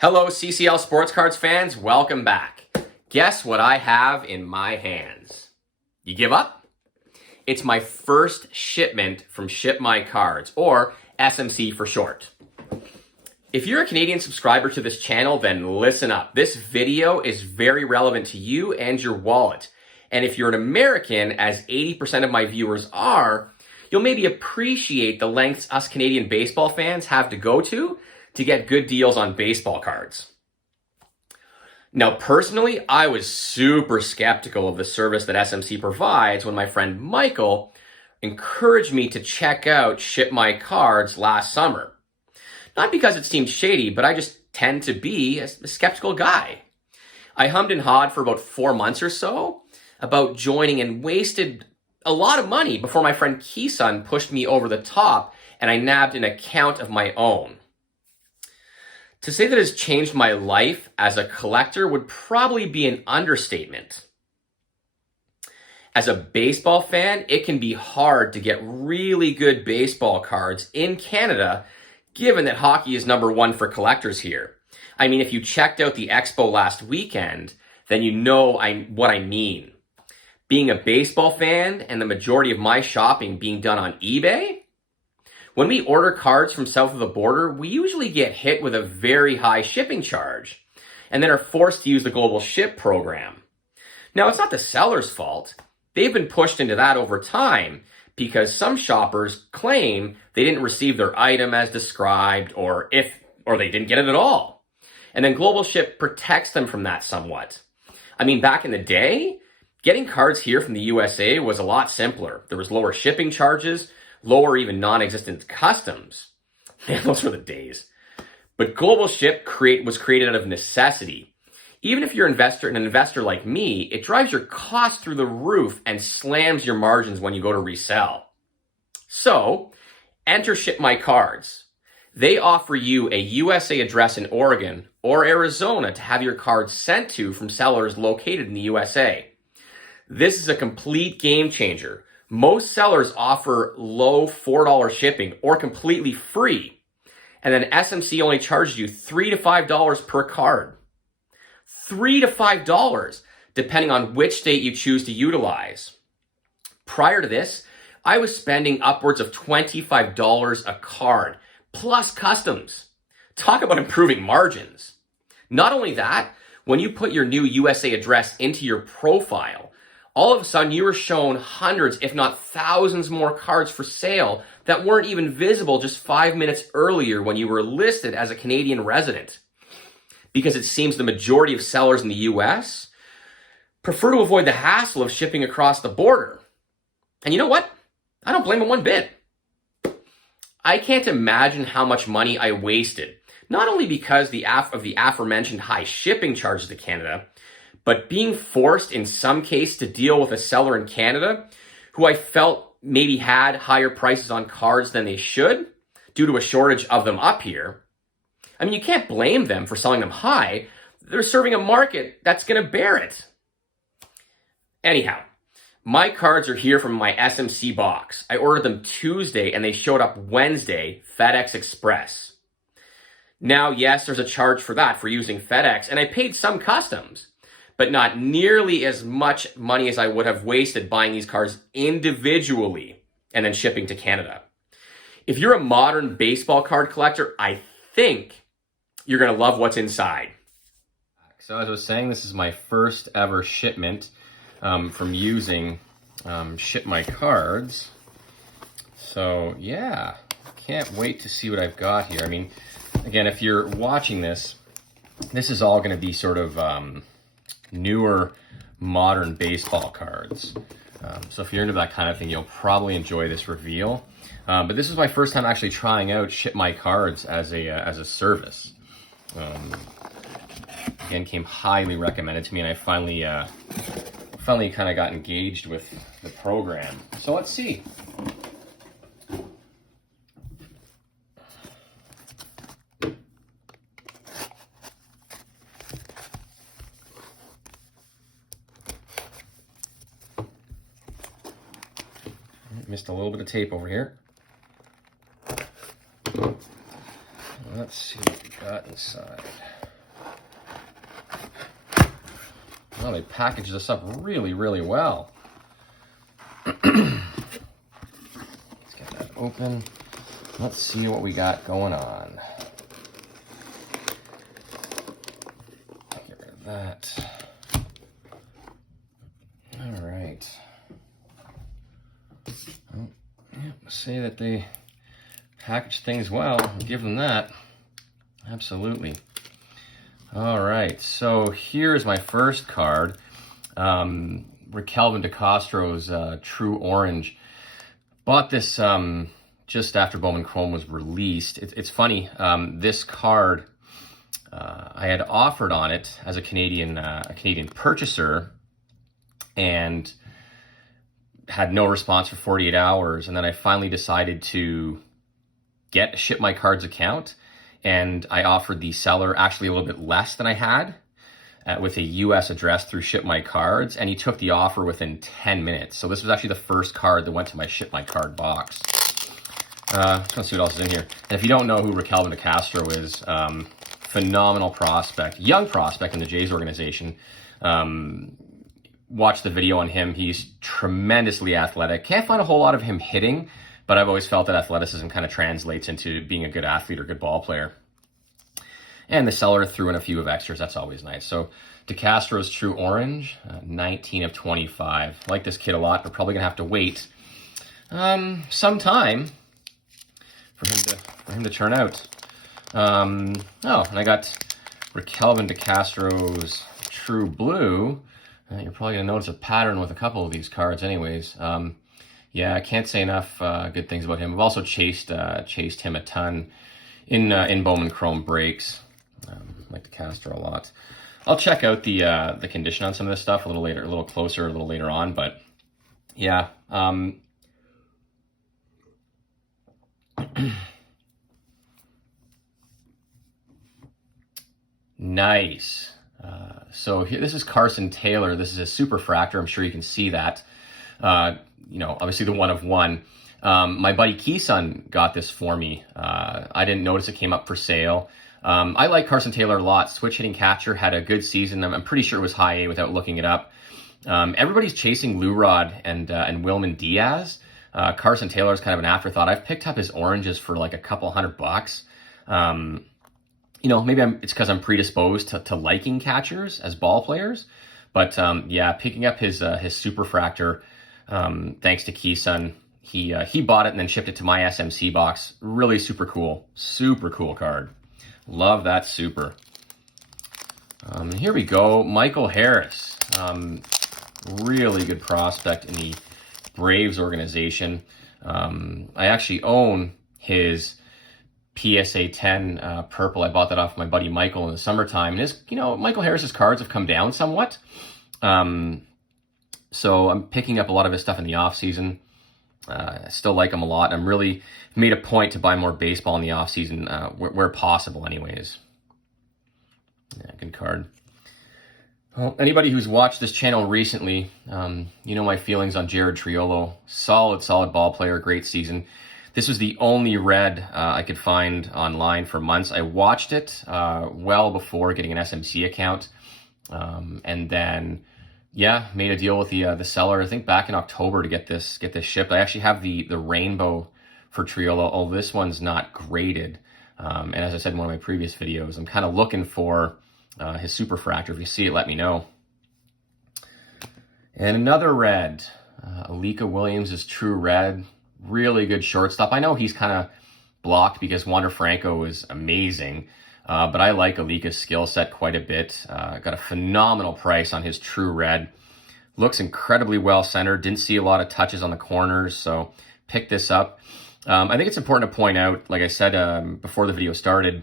Hello, CCL Sports Cards fans. Welcome back. Guess what I have in my hands? You give up? It's my first shipment from Ship My Cards, or SMC for short. If you're a Canadian subscriber to this channel, then listen up. This video is very relevant to you and your wallet. And if you're an American, as 80% of my viewers are, you'll maybe appreciate the lengths us Canadian baseball fans have to go to get good deals on baseball cards. Now, personally, I was super skeptical of the service that SMC provides when my friend Michael encouraged me to check out Ship My Cards last summer. Not because it seemed shady, but I just tend to be a skeptical guy. I hummed and hawed for about 4 months or so about joining and wasted a lot of money before my friend Keeson pushed me over the top and I nabbed an account of my own. To say that it's changed my life as a collector would probably be an understatement. As a baseball fan, it can be hard to get really good baseball cards in Canada, given that hockey is #1 for collectors here. I mean, if you checked out the expo last weekend, then you know what I mean. Being a baseball fan and the majority of my shopping being done on eBay, when we order cards from south of the border, we usually get hit with a very high shipping charge and then are forced to use the global ship program. Now, it's not the seller's fault. They've been pushed into that over time because some shoppers claim they didn't receive their item as described or they didn't get it at all. And then global ship protects them from that somewhat. I mean, back in the day, getting cards here from the USA was a lot simpler. There was lower shipping charges, lower even non-existent customs. Man, those were the days. But global ship was created out of necessity. Even if you're an investor like me, it drives your costs through the roof and slams your margins when you go to resell. So, enter Ship My Cards. They offer you a USA address in Oregon or Arizona to have your cards sent to from sellers located in the USA. This is a complete game changer. Most sellers offer low $4 shipping or completely free. And then SMC only charges you $3 to $5 per card. $3 to $5, depending on which state you choose to utilize. Prior to this, I was spending upwards of $25 a card, plus customs. Talk about improving margins. Not only that, when you put your new USA address into your profile, all of a sudden, you were shown hundreds, if not thousands more cards for sale that weren't even visible just 5 minutes earlier when you were listed as a Canadian resident. Because it seems the majority of sellers in the US prefer to avoid the hassle of shipping across the border. And you know what? I don't blame them one bit. I can't imagine how much money I wasted, not only because of the aforementioned high shipping charges to Canada, but being forced in some case to deal with a seller in Canada who I felt maybe had higher prices on cards than they should due to a shortage of them up here. I mean, you can't blame them for selling them high. They're serving a market that's going to bear it. Anyhow, my cards are here from my SMC box. I ordered them Tuesday and they showed up Wednesday, FedEx Express. Now, yes, there's a charge for that for using FedEx, and I paid some customs, but not nearly as much money as I would have wasted buying these cards individually and then shipping to Canada. If you're a modern baseball card collector, I think you're going to love what's inside. So as I was saying, this is my first ever shipment from using Ship My Cards. So yeah, can't wait to see what I've got here. I mean, again, if you're watching this, this is all going to be sort of newer modern baseball cards. So if you're into that kind of thing, you'll probably enjoy this reveal. But this is my first time actually trying out Ship My Cards as a service. Again, came highly recommended to me, and I finally kind of got engaged with the program. So let's see. Missed a little bit of tape over here. Let's see what we got inside. Oh, they packaged this up really, really well. Let's get that open. Let's see what we got going on. Get rid of that. All right. Well, yeah, say that they package things well. I'll give them that. Absolutely. All right, so here's my first card. Raquel De Castro's True Orange. Bought this just after Bowman Chrome was released. It's funny, this card, I had offered on it as a Canadian purchaser and had no response for 48 hours. And then I finally decided to get a Ship My Cards account. And I offered the seller actually a little bit less than I had with a US address through Ship My Cards. And he took the offer within 10 minutes. So this was actually the first card that went to my Ship My Card box. Let's see what else is in here. And if you don't know who Raquel De Castro is, phenomenal prospect, young prospect in the Jays organization. Watch the video on him. He's tremendously athletic. Can't find a whole lot of him hitting, but I've always felt that athleticism kind of translates into being a good athlete or good ball player. And the seller threw in a few of extras. That's always nice. So De Castro's True Orange, 19 of 25. I like this kid a lot, but probably gonna have to wait some time for him to turn out. Oh, and I got Raquel De Castro's True Blue. You're probably gonna notice a pattern with a couple of these cards, anyways. Yeah, I can't say enough good things about him. I've also chased him a ton in Bowman Chrome breaks. Like De Castro a lot. I'll check out the condition on some of this stuff a little later, a little closer, a little later on. But yeah, nice. So here, this is Carson Taylor. This is a superfractor. I'm sure you can see that. You know, obviously the one of one. My buddy Keyson got this for me. I didn't notice it came up for sale. I like Carson Taylor a lot. Switch hitting catcher, had a good season. I'm pretty sure it was high A without looking it up. Everybody's chasing Lou Rod and Wilman Diaz. Carson Taylor's kind of an afterthought. I've picked up his oranges for like a couple $100. You know, maybe it's because I'm predisposed to liking catchers as ball players. But yeah, picking up his superfractor, thanks to Keyson. He bought it and then shipped it to my SMC box. Really super cool card. Love that super. Here we go, Michael Harris. Really good prospect in the Braves organization. I actually own his PSA 10 purple. I bought that off my buddy Michael in the summertime. And Michael Harris's cards have come down somewhat. So I'm picking up a lot of his stuff in the off season. I still like him a lot. I'm really made a point to buy more baseball in the off season, where possible anyways. Yeah, good card. Well, anybody who's watched this channel recently, you know my feelings on Jared Triolo. Solid ball player, great season. This was the only red I could find online for months. I watched it well before getting an SMC account. And then, yeah, made a deal with the seller, I think back in October to get this shipped. I actually have the rainbow for Triolo. Oh, this one's not graded. And as I said in one of my previous videos, I'm kind of looking for his superfractor. If you see it, let me know. And another red, Alika Williams is True Red. Really good shortstop. I know he's kind of blocked because Wander Franco is amazing, but I like Alika's skill set quite a bit. Got a phenomenal price on his True Red. Looks incredibly well centered. Didn't see a lot of touches on the corners, so picked this up. I think it's important to point out, like I said before the video started,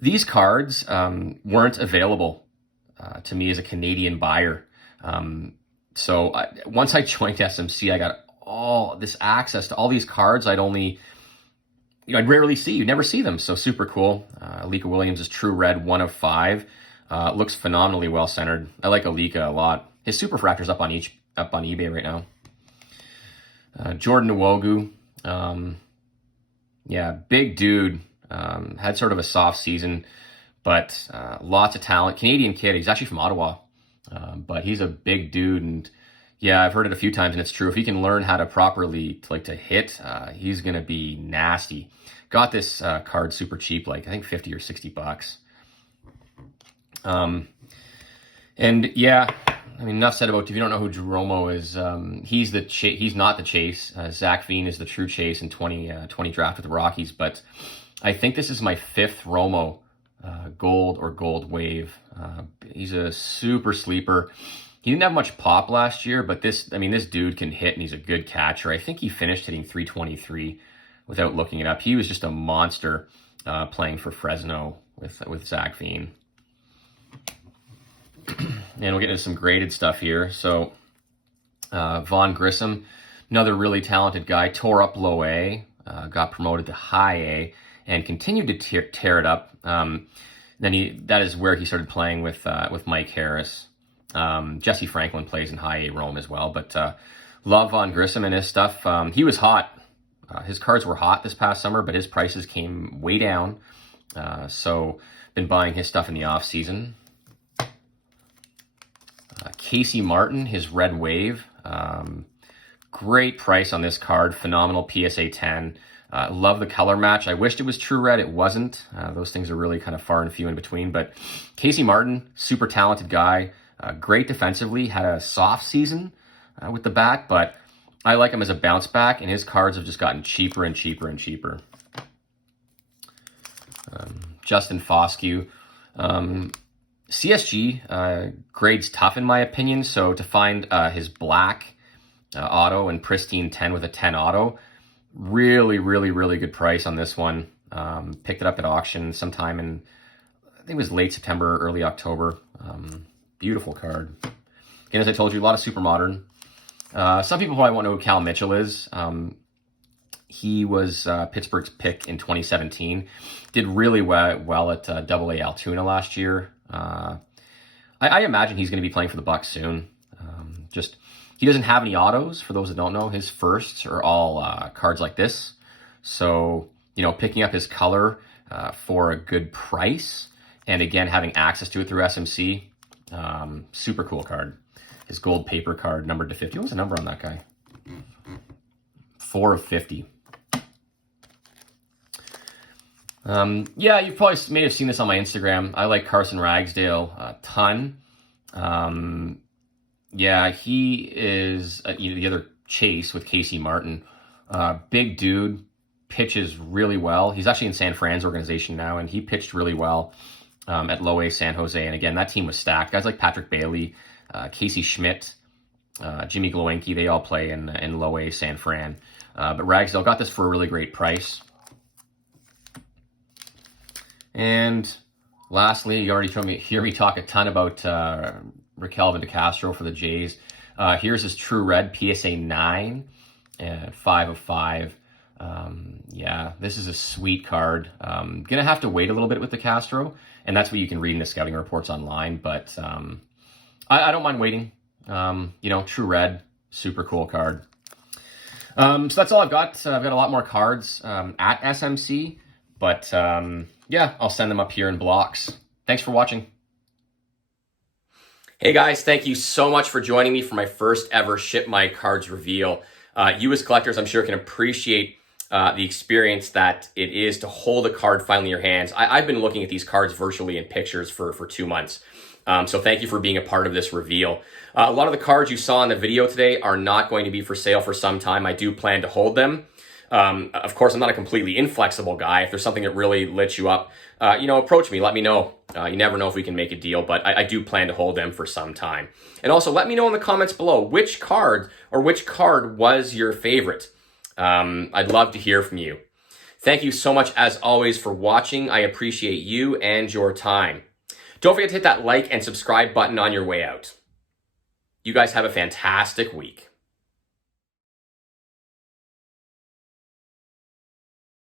these cards weren't available to me as a Canadian buyer. So once I joined SMC, I got all this access to all these cards I'd rarely see. You never see them. So super cool. Alika Williams is True Red, 1 of 5. Looks phenomenally well centered. I like Alika a lot. His superfractor's up on eBay right now. Jordan Nwogu, yeah, big dude. Had sort of a soft season, but lots of talent. Canadian kid. He's actually from Ottawa. But he's a big dude, and yeah, I've heard it a few times, and it's true. If he can learn how to properly to hit, he's gonna be nasty. Got this card super cheap, like I think 50 or 60 bucks. And yeah, I mean, enough said about. If you don't know who Jeromo is, he's not the Chase. Zach Veen is the true Chase in 2020 draft with the Rockies. But I think this is my 5th Romo gold or gold wave. He's a super sleeper. He didn't have much pop last year, but this dude can hit, and he's a good catcher. I think he finished hitting 323 without looking it up. He was just a monster playing for Fresno with Zach Veen. And we'll get into some graded stuff here. So Vaughn Grissom, another really talented guy, tore up low A, got promoted to high A, and continued to tear it up. That is where he started playing with Mike Harris. Jesse Franklin plays in high A Rome as well, but love Vaughn Grissom and his stuff. He was hot. His cards were hot this past summer, but his prices came way down. So been buying his stuff in the off season. Casey Martin, his red wave. Great price on this card. Phenomenal PSA 10. Love the color match. I wished it was true red. It wasn't. Those things are really kind of far and few in between. But Casey Martin, super talented guy. Great defensively. Had a soft season with the bat, but I like him as a bounce back, and his cards have just gotten cheaper and cheaper and cheaper. Justin Foskey. CSG grades tough in my opinion, so to find his black auto and pristine 10 with a 10 auto, really, really, really good price on this one. Picked it up at auction sometime in, I think it was late September, early October. Beautiful card. Again, as I told you, a lot of super modern. Some people probably won't know who Cal Mitchell is. He was Pittsburgh's pick in 2017. Did really well at AA Altoona last year. I imagine he's going to be playing for the Bucks soon. He doesn't have any autos. For those that don't know, his firsts are all cards like this. So, picking up his color for a good price, and again, having access to it through SMC, super cool card. His gold paper card, numbered to 50. What was the number on that guy? 4 of 50. Yeah, you probably may have seen this on my Instagram. I like Carson Ragsdale a ton. Yeah, he is the other Chase with Casey Martin. Big dude, pitches really well. He's actually in San Fran's organization now, and he pitched really well at Low A San Jose. And again, that team was stacked. Guys like Patrick Bailey, Casey Schmidt, Jimmy Glowinski, they all play in Low A San Fran. But Ragsdale got this for a really great price. And lastly, you already hear me talk a ton about Raquel De Castro for the Jays. Here's his True Red PSA 9, 5 of 5. Yeah, this is a sweet card. Gonna have to wait a little bit with De Castro, and that's what you can read in the scouting reports online. But I don't mind waiting. True Red, super cool card. So that's all I've got. I've got a lot more cards at SMC, but yeah, I'll send them up here in blocks. Thanks for watching. Hey guys, thank you so much for joining me for my first ever Ship My Cards reveal. You as collectors, I'm sure, can appreciate the experience that it is to hold a card finally in your hands. I've been looking at these cards virtually in pictures for 2 months. So thank you for being a part of this reveal. A lot of the cards you saw in the video today are not going to be for sale for some time. I do plan to hold them. Of course, I'm not a completely inflexible guy. If there's something that really lit you up, approach me, let me know. You never know if we can make a deal, but I do plan to hold them for some time. And also let me know in the comments below which card was your favorite. I'd love to hear from you. Thank you so much as always for watching. I appreciate you and your time. Don't forget to hit that like and subscribe button on your way out. You guys have a fantastic week.